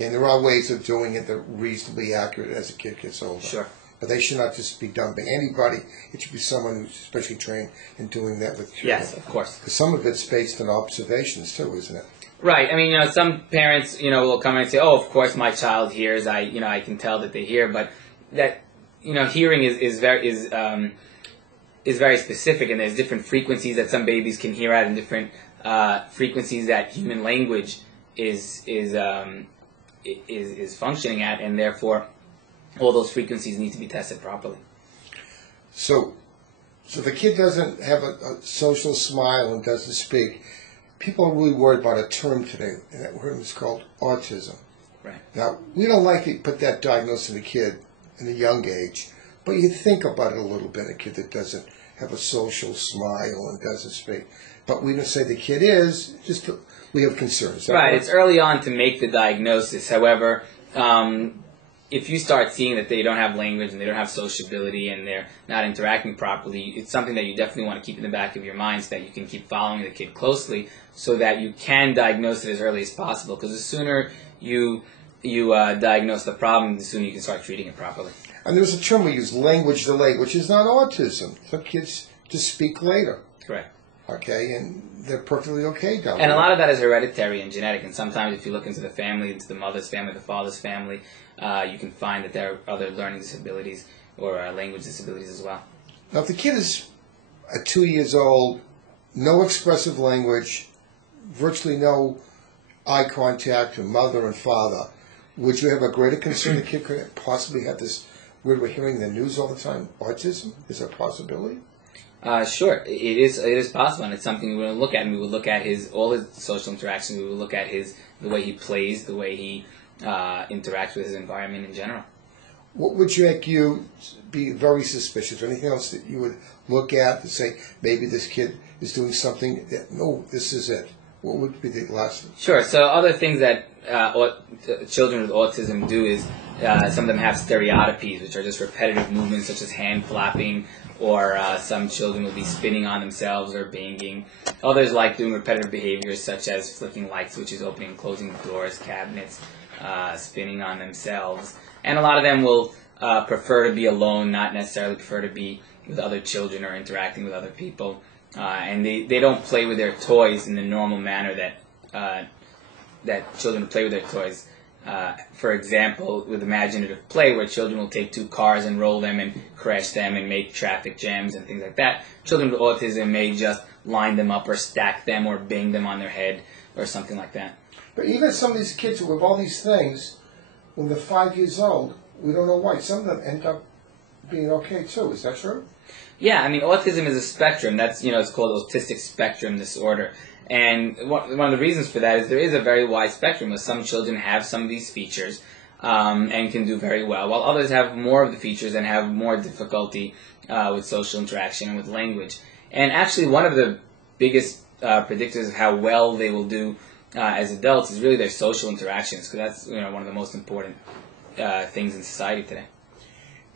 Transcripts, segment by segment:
And there are ways of doing it that are reasonably accurate as a kid gets older. Sure. But they should not just be dumping anybody. It should be someone who's especially trained in doing that with children. Yes, of course. Because some of it's based on observations too, isn't it? Right. I mean, some parents, will come in and say, "Oh, of course, my child hears. I can tell that they hear." But that, hearing is very specific, and there's different frequencies that some babies can hear at, and different frequencies that human language is functioning at, and therefore all those frequencies need to be tested properly. So if a kid doesn't have a social smile and doesn't speak, people are really worried about a term today, and that term is called autism. Right. Now, we don't like to put that diagnosis in a kid in a young age, but you think about it a little bit, a kid that doesn't have a social smile and doesn't speak. But we don't say the kid is, just we have concerns. Right. It's early on to make the diagnosis. However, if you start seeing that they don't have language and they don't have sociability and they're not interacting properly, it's something that you definitely want to keep in the back of your mind so that you can keep following the kid closely so that you can diagnose it as early as possible. Because the sooner you diagnose the problem, the sooner you can start treating it properly. And there's a term we use, language delay, which is not autism. Some kids just speak later. Correct. Okay, and they're perfectly okay down there. And a lot of that is hereditary and genetic. And sometimes if you look into the family, into the mother's family, the father's family, you can find that there are other learning disabilities or language disabilities as well. Now, if the kid is 2 years old, no expressive language, virtually no eye contact to mother and father, would you have a greater concern the kid could possibly have this weird, we're hearing in the news all the time, autism? Is that a possibility? Sure, it is possible, and it's something we will look at. And we will look at all his social interactions. We will look at the way he plays, the way he interacts with his environment in general. What would make you be very suspicious? Or anything else that you would look at to say maybe this kid is doing something that no, this is it? What would be the last? Sure. So other things that children with autism do is some of them have stereotypies, which are just repetitive movements such as hand flapping. Or some children will be spinning on themselves or banging. Others like doing repetitive behaviors such as flicking light switches, opening and closing doors, cabinets, spinning on themselves. And a lot of them will prefer to be alone, not necessarily prefer to be with other children or interacting with other people. And they don't play with their toys in the normal manner that children play with their toys. For example, with imaginative play, where children will take two cars and roll them and crash them and make traffic jams and things like that. Children with autism may just line them up or stack them or bang them on their head or something like that. But even some of these kids who have all these things, when they're 5 years old, we don't know why. Some of them end up being okay too. Is that true? Yeah, I mean, autism is a spectrum. That's, it's called autistic spectrum disorder. And one of the reasons for that is there is a very wide spectrum. Some children have some of these features and can do very well, while others have more of the features and have more difficulty with social interaction and with language. And actually, one of the biggest predictors of how well they will do as adults is really their social interactions, because that's one of the most important things in society today.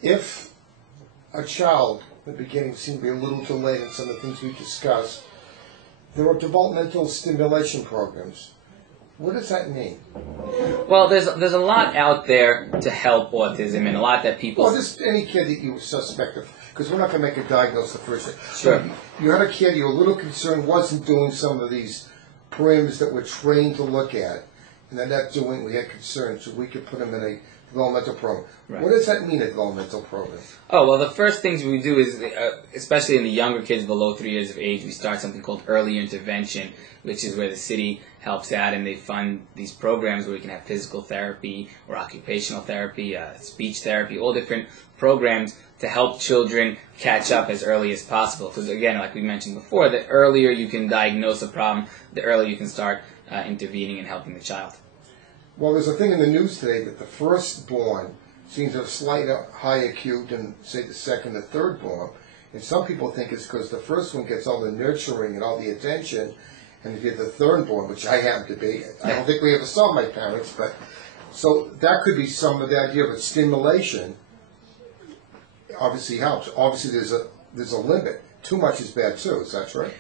If a child, at the beginning, seemed to be a little delayed in some of the things we discussed, there are developmental stimulation programs. What does that mean? Well, there's a lot out there to help autism, and a lot that people... Well, just any kid that you suspect of, because we're not going to make a diagnosis the first day. Sure. So you had a kid you were a little concerned wasn't doing some of these parameters that we're trained to look at, and they're not doing, we had concerns, so we could put them in a developmental program. Right. What does that mean, a developmental program? Oh, well, the first things we do is, especially in the younger kids below 3 years of age, we start something called early intervention, which is where the city helps out and they fund these programs where we can have physical therapy or occupational therapy, speech therapy, all different programs to help children catch up as early as possible. Because again, like we mentioned before, the earlier you can diagnose a problem, the earlier you can start intervening and helping the child. Well, there's a thing in the news today that the firstborn seems to have slightly higher IQ than, say, the second or thirdborn. And some people think it's because the first one gets all the nurturing and all the attention, and if you're the thirdborn, which I happen to be, I don't think we ever saw my parents, but so that could be some of the idea of it. Stimulation obviously helps. Obviously, there's a limit. Too much is bad too. Is that right?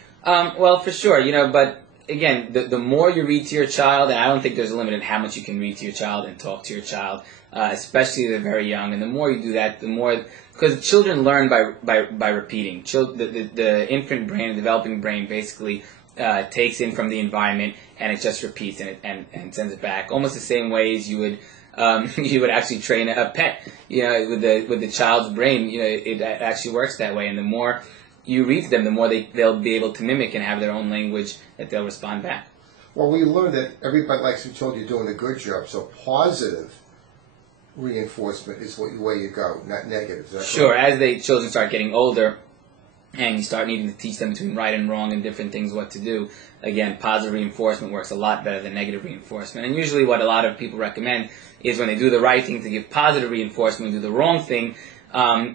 Well, for sure, but again, the more you read to your child, and I don't think there's a limit in how much you can read to your child and talk to your child, especially if they're very young. And the more you do that, the more, because children learn by repeating. The infant brain, the developing brain, basically takes in from the environment and it just repeats and sends it back, almost the same way as you would actually train a pet. With the child's brain, it actually works that way. And the more you read to them, the more they'll be able to mimic and have their own language that they'll respond back. Well, we learned that everybody likes to be told you're doing a good job, so positive reinforcement is the way you go, not negative. Is that sure. correct? As children start getting older, and you start needing to teach them between right and wrong and different things what to do, again, positive reinforcement works a lot better than negative reinforcement. And usually what a lot of people recommend is when they do the right thing to give positive reinforcement, do the wrong thing,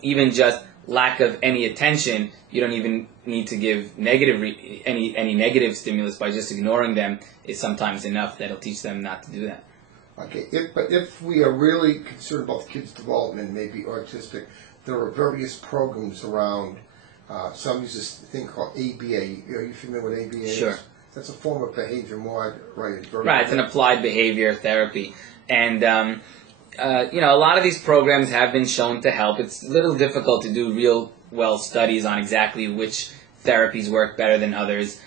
even just lack of any attention, you don't even need to give any negative stimulus. By just ignoring them is sometimes enough. That'll teach them not to do that. Okay, but if we are really concerned about the kids' development, maybe autistic, there are various programs around. Some use this thing called ABA. Are you familiar with ABA? Sure. That's a form of behavior mod, right? Right, it's an applied behavior therapy. And, a lot of these programs have been shown to help. It's a little difficult to do real well studies on exactly which therapies work better than others.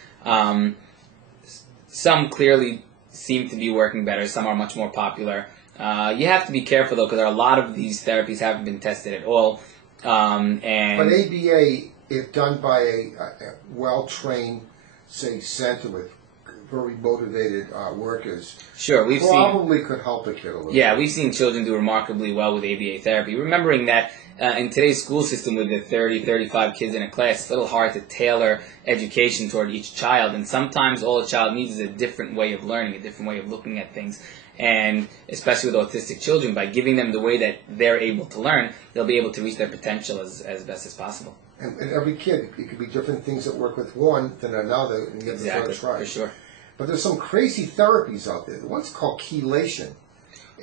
Some clearly seem to be working better. Some are much more popular. You have to be careful, though, because a lot of these therapies haven't been tested at all. But ABA, if done by a well-trained, say, center with very motivated workers, sure, probably could help a kid a little Yeah, bit. we've seen children do remarkably well with ABA therapy. Remembering that in today's school system with the 30, 35 kids in a class, it's a little hard to tailor education toward each child. And sometimes all a child needs is a different way of learning, a different way of looking at things. And especially with autistic children, by giving them the way that they're able to learn, they'll be able to reach their potential as best as possible. And every kid, it could be different things that work with one than another, and you have to first try. For sure. But there's some crazy therapies out there. One's called chelation.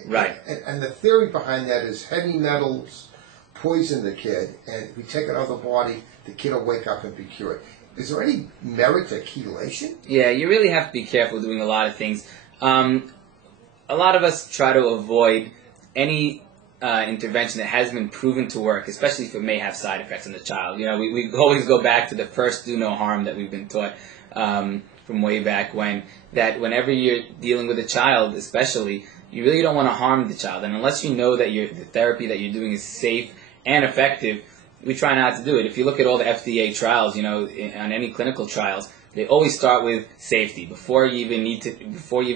Right. And the theory behind that is heavy metals poison the kid, and if we take it out of the body, the kid will wake up and be cured. Is there any merit to chelation? Yeah, you really have to be careful doing a lot of things. A lot of us try to avoid any intervention that has been proven to work, especially if it may have side effects on the child. We always go back to the first do no harm that we've been taught from way back when, that whenever you're dealing with a child especially, you really don't want to harm the child. And unless you know that the therapy that you're doing is safe and effective, we try not to do it. If you look at all the FDA trials, on any clinical trials, they always start with safety. Before you even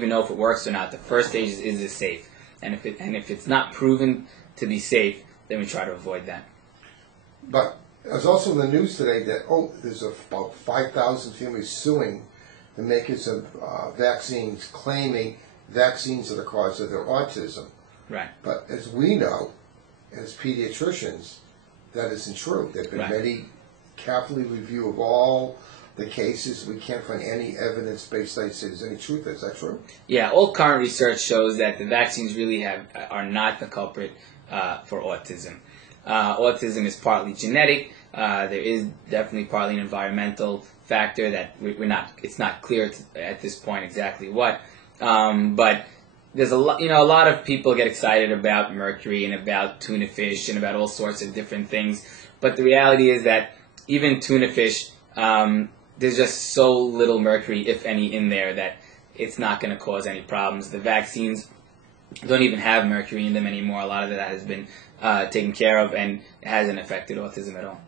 know if it works or not, the first stage is it safe? And if it's not proven to be safe, then we try to avoid that. But there's also in the news today that, there's about 5,000 families suing the makers of vaccines, claiming vaccines are the cause of their autism. Right. But as we know, as pediatricians, that isn't true. There have been many carefully review of all the cases. We can't find any evidence-based studies that there's any truth. Is that true? Yeah, all current research shows that the vaccines really are not the culprit for autism. Autism is partly genetic. There is definitely partly an environmental factor that it's not clear at this point exactly what. But there's a lot of people get excited about mercury and about tuna fish and about all sorts of different things. But the reality is that even tuna fish, there's just so little mercury, if any, in there that it's not going to cause any problems. The vaccines don't even have mercury in them anymore. A lot of that has been taken care of and hasn't affected autism at all.